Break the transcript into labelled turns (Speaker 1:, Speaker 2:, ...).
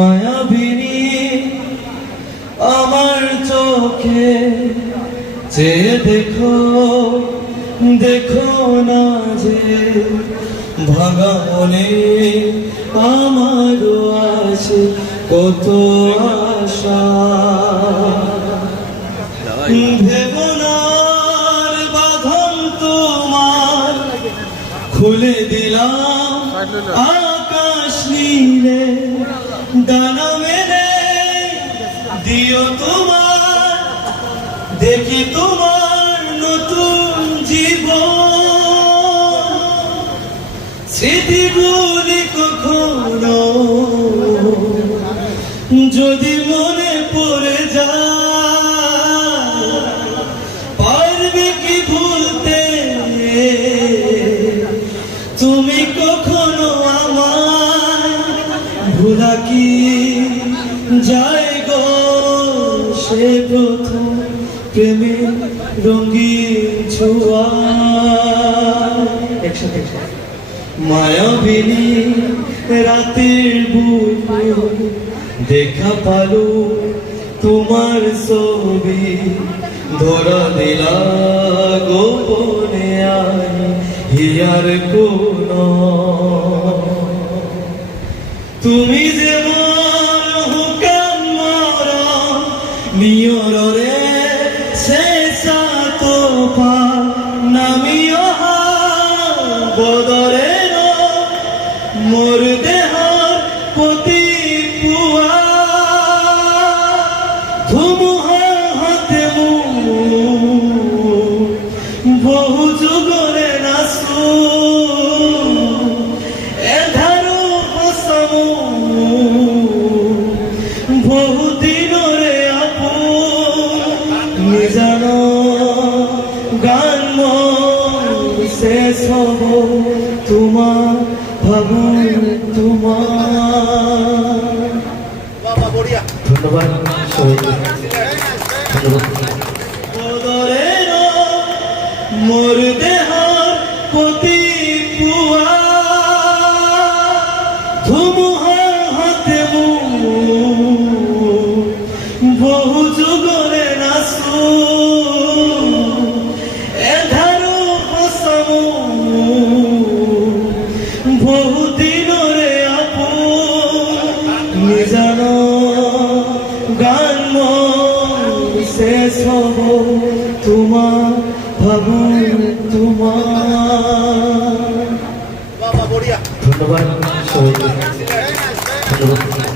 Speaker 1: মায়াবিনী আমার চোখে চেয়ে দেখো দেখো না যে ভাঙা মনে আমারও আছে কত আশা। ভেবনার বাঁধন তোমার খুলে দিলাম আকাশ দিও তোমার, দেখি তোমার নতুন জীবন। স্মৃতিগুলি কখনো যদি মনে পড়ে যায়, পারবে কি ভুলতে? তুমি কখনো আমার ভুলা কি যায়? প্রথম প্রেমে রঙিন ছোঁয়া। একসাথে মায়াবিনী রাতের দেখা পালো তোমার ছবি। ধরা দিলা গোপনে আই হিয়ার কোন। তুমি যে মোর দেহ পতি পুয়া। বহু যুগরে নাসু এধারো হসামু বহু দিনরে আপু। গান শেষ হব তোমার ভাবু তোমার। ধন্যবাদ সবাইকে। মোর দেহর প্রতি পুয়া। ধুমুহার হাতে বহু যুগরে নাসু নিজানো গান শেষ হব। তোমার ভাবু তোমার। ধন্যবাদ সবাইকে। ধন্যবাদ।